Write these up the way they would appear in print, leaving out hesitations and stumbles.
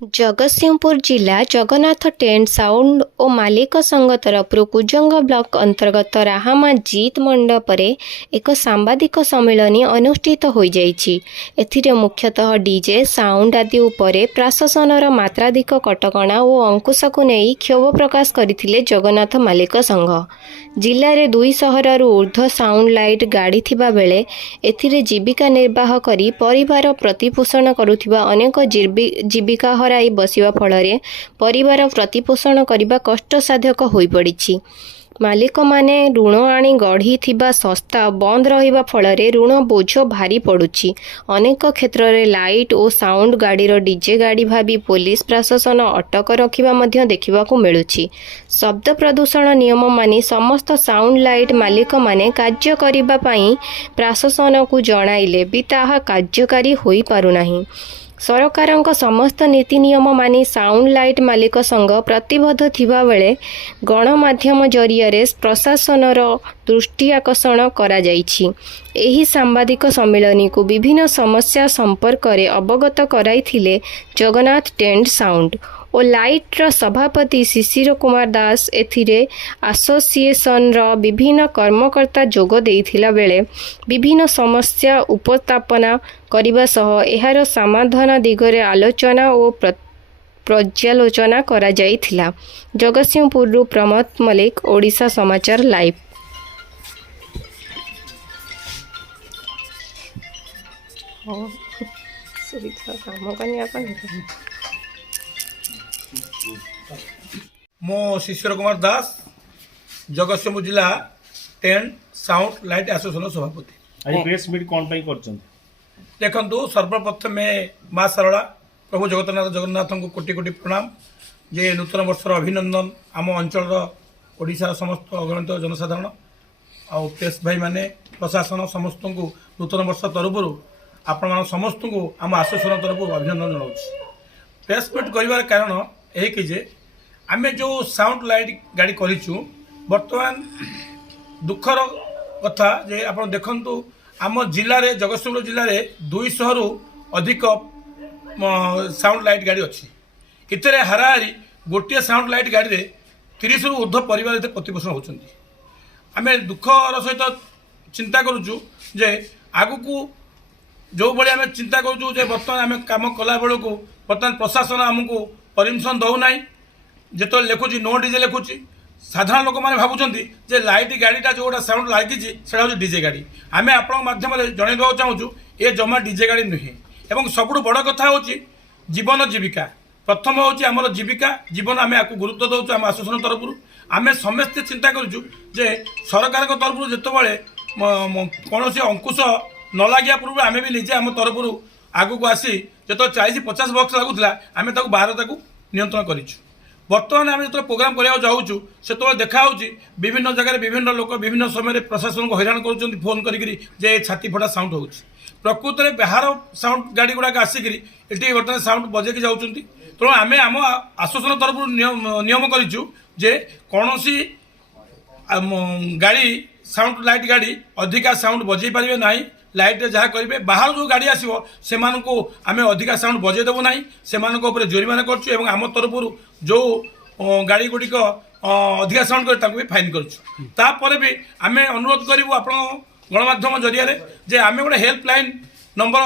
ଜଗତସିଂହପୁର ଜିଲ୍ଲା Jagannath tent sound ଓ ମାଲିକ ସଂଘ ତରଫରୁ କୁଜଙ୍ଗ ବ୍ଲକ ଅନ୍ତର୍ଗତ ରାହାମା ଜିତ୍ ମଣ୍ଡପରେ ଏକ ସାମ୍ବାଦିକ ସମ୍ମିଳନୀ ଅନୁଷ୍ଠିତ ହୋଇଯାଇଛି। ଏଥିରେ ମୁଖ୍ୟତଃ ଡିଜେ ସାଉଣ୍ଡ ଆଦି ଉପରେ ପ୍ରଶାସନର ମାତ୍ରାଧିକ କଟକଣା ଓ ଅଙ୍କୁଶକୁ ନେଇ କ୍ଷୋଭ ପ୍ରକାଶ କରିଥିଲେ ଜଗନ୍ନାଥ ମାଲିକ ସଂଘ। ଜିଲ୍ଲାରେ 200ରୁ ଉର୍ଦ୍ଧ୍ୱ ସାଉଣ୍ଡ ଲାଇଟ୍ ଗାଡ଼ି ଥିବା ବେଳେ ଏଥିରେ ଜୀବିକା ନିର୍ବାହ କରି ପରିବାର ପ୍ରତିପୋଷଣ କରୁଥିବା ଅନେକ ଜୀବିକା ହରାଇ ବସିବା ଫଳରେ ପରିବାର ପ୍ରତିପୋଷଣ କରିବା କଷ୍ଟସାଧ୍ୟକ ହୋଇପଡ଼ିଛି। ମାଲିକମାନେ ଋଣ ଆଣି ଗଢ଼ିଥିବା ସଂସ୍ଥା ବନ୍ଦ ରହିବା ଫଳରେ ଋଣ ବୋଝ ଭାରି ପଡ଼ୁଛି। ଅନେକ କ୍ଷେତ୍ରରେ ଲାଇଟ୍ ଓ ସାଉଣ୍ଡ ଗାଡ଼ିର ଡିଜେ ଗାଡ଼ି ଭାବି ପୋଲିସ ପ୍ରଶାସନ ଅଟକ ରଖିବା ମଧ୍ୟ ଦେଖିବାକୁ ମିଳୁଛି। ଶବ୍ଦ ପ୍ରଦୂଷଣ ନିୟମ ମାନି ସମସ୍ତ ସାଉଣ୍ଡ ଲାଇଟ୍ ମାଲିକମାନେ କାର୍ଯ୍ୟ କରିବା ପାଇଁ ପ୍ରଶାସନକୁ ଜଣାଇଲେ ବି ତାହା କାର୍ଯ୍ୟକାରୀ ହୋଇପାରୁନାହିଁ। ସରକାରଙ୍କ ସମସ୍ତ ନୀତି ନିୟମ ମାନି ସାଉଣ୍ଡ ଲାଇଟ୍ ମାଲିକ ସଂଘ ପ୍ରତିବଦ୍ଧ ଥିବାବେଳେ ଗଣମାଧ୍ୟମ ଜରିଆରେ ପ୍ରଶାସନର ଦୃଷ୍ଟି ଆକର୍ଷଣ କରାଯାଇଛି। ଏହି ସାମ୍ବାଦିକ ସମ୍ମିଳନୀକୁ ବିଭିନ୍ନ ସମସ୍ୟା ସମ୍ପର୍କରେ ଅବଗତ କରାଇଥିଲେ ଜଗନ୍ନାଥ ଟେଣ୍ଟ ସାଉଣ୍ଡ ଓ ଲାଇଟ୍ର ସଭାପତି ଶିଶିର କୁମାର ଦାସ। ଏଥିରେ ଆସୋସିଏସନର ବିଭିନ୍ନ କର୍ମକର୍ତ୍ତା ଯୋଗ ଦେଇଥିଲା ବେଳେ ବିଭିନ୍ନ ସମସ୍ୟା ଉପସ୍ଥାପନ କରିବା ସହ ଏହାର ସମାଧାନ ଦିଗରେ ଆଲୋଚନା ଓ ପର୍ଯ୍ୟାଲୋଚନା କରାଯାଇଥିଲା। ଜଗତସିଂହପୁରରୁ ପ୍ରମୋଦ ମଲ୍ଲିକ, ଓଡ଼ିଶା ସମାଚାର ଲାଇଭ୍। मो शिशिर कुमार दास, जगतसिंहपुर जिला टेंट साउंड लाइट एसोसिएशन सभापति। आज प्रेस मीट कौन पाई करछन? देखंतु सर्वप्रथम माँ शारदा प्रभु जगन्नाथ को कोटि कोटि प्रणाम। जे नूतन वर्षर अभिनंदन आम अंचल ओडिशा समस्त अगणित जनसाधारण आउ प्रेस भाई माने प्रशासन समस्त को नूतन वर्ष तरफ आपण समस्त को आम आसोसिएशन तरफ अभिनंदन जनाऊँ। प्रेस मीट कर कारण यह कि आम जो साउंड लाइट गाड़ी करूँ बर्तमान दुखर कथा जे आप देखु आम जिले में जगतसिंहपुर जिले में 200ରୁ अधिक साउंड लाइट गाड़ी अच्छी। इतने हाराहारी गोटे साउंड लाइट गाड़ी में 30ରୁ ऊर्ध्व परिवार प्रतिपोषण होती। आम दुखर सहित चिंता करुचु जे आगु जो भाई आम चिंता करुचु जे बर्तमान आम कम कला बेलू बर्तमान प्रशासन आमको परमिशन दौना जो लिखुची नो डीजे लिखुची। साधारण लोक मैंने भावुंट जे लाइट गाड़ीटा जो गोटा साउंड लगी हूँ डीजे गाड़ी। आम आप माध्यम जन चाहूँ ये जमा डीजे गाड़ी नुहे। एवं सबुठ बड़ कथा हूँ जीवन जीविका। प्रथम हूँ आम जीविका जीवन आम आपको गुरुत्व दौचु आम आसोसिएशन तरफ। आम समस्ते चिंता करुचु जे सरकार तरफ जिते कौन अंकुश न लगे पूर्व आम भी निजे आम तरफ आगू आसी जो 40-50 बक्स लगुला आम बाहर नियंत्रण करूँ। बर्तमान आम जो प्रोग्राम करने जाऊँ से देखा विभिन्न जगह विभिन्न लोक विभिन्न समय प्रशासन को हैरान कर फोन करे छाती फटा साउंड हो। प्रकृत में बाहर साउंड गाड़ी गुड़ाक आसिक ये बर्तमान साउंड बजेकी जाऊँ। तेणु आम आम आसोसिएशन तरफ नियम करूँ जे कौन गाड़ी साउंड लाइट गाड़ी अधिका साउंड बजे पारे ना। लाइट जहाँ करेंगे बाहर जो गाड़ी आसो से आम अधिका साउंड बजेदेबू ना। से जोरिमाना करूँ आम तरफ जो गाड़ी गुड़िक अधिका साउंड कर भी फाइन करुपर भी आम अनुरोध करूँ आप गणमाध्यम जरिया जे आम गोटे हेल्पलाइन नंबर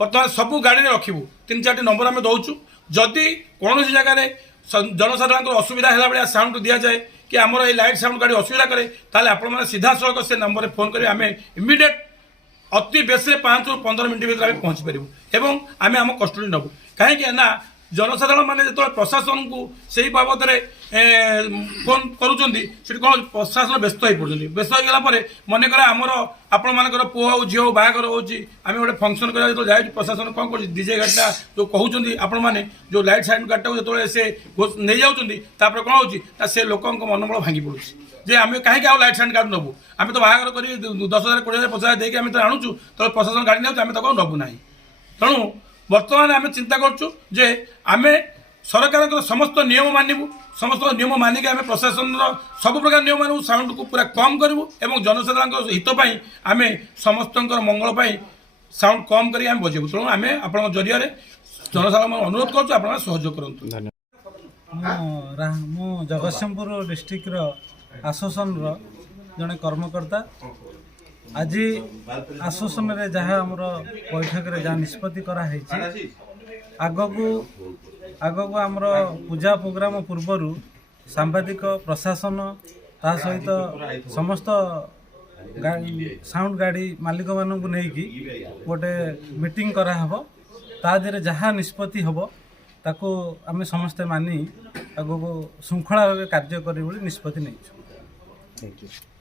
बर्तमान सबू गाड़ी रखू 3-4टी नंबर आम दौचु। जदि कौन जगह जनसाधारण असुविधा है भाया साउंड दि जाए कि आमर ये लाइट साउंड गाड़ी असुविधा करे ताले आपण सीधा सड़क से नंबर फोन करें आम इमिडिएट अति बेस 5-ରୁ 15 मिनट भर पहुँची पारू एवं आम आम कस्टडी नबू। कहीं ना जनसाधारण मैंने जो प्रशासन को सही बाबद फोन करुँच कौन प्रशासन व्यस्त हो पड़े। व्यस्त होगा मनकर आमर आपण मानकर पुओ हो झील बाहागर हो आम गोटे फंक्शन करा जो जाए प्रशासन कौन कर डीजे गाड़ीटा जो कहते आपण मैंने जो लाइट साइड गाड़ीटा जो से नहीं जापर कौन हो से लोक मनोबल भांगी पड़ू जे आम कहीं आउ लाइट साइड गाड़ी नबू। आम तो बाहर कर 10,000 20,000 50,000 देके आम आणुचु तो प्रशासन गाड़ी नौ आम नबू ना। तेणु बर्तमान आम चिंता करुँ जे आम सरकार समस्त नियम मानबू समस्त नियम मानिक आम प्रशासन सब प्रकार नियम मानू साउंड को पूरा कम करूँ और जनसाधारण हितपाई आम समस्त मंगल ସାଉଣ୍ଡ କମ୍ କରି ଆମେ ବଜେଇବୁ। ତେଣୁ ଆମେ ଆପଣଙ୍କ ଜରିଆରେ ଜନସାଧାରଣ ଅନୁରୋଧ କରୁଛୁ ଆପଣ ସହଯୋଗ କରନ୍ତୁ। ମୁଁ ଜଗତସିଂହପୁର ଡିଷ୍ଟ୍ରିକ୍ଟର ଆସୋସିଏସନର ଜଣେ କର୍ମକର୍ତ୍ତା। ଆଜି ଆସୋସିଏସନରେ ଯାହା ଆମର ବୈଠକରେ ଯାହା ନିଷ୍ପତ୍ତି କରାହେଇଛି, ଆଗକୁ ଆମର ପୂଜା ପ୍ରୋଗ୍ରାମ ପୂର୍ବରୁ ସାମ୍ବାଦିକ ପ୍ରଶାସନ ତା ସହିତ ସମସ୍ତ ସାଉଣ୍ଡ ଗାଡ଼ି ମାଲିକମାନଙ୍କୁ ନେଇକି ଗୋଟେ ମିଟିଂ କରାହେବ। ତା ଦେହରେ ଯାହା ନିଷ୍ପତ୍ତି ହେବ ତାକୁ ଆମେ ସମସ୍ତେ ମାନି ଆଗକୁ ଶୃଙ୍ଖଳା ଭାବେ କାର୍ଯ୍ୟ କରିବୁ ବୋଲି ନିଷ୍ପତ୍ତି ନେଇଛୁ। Thank you.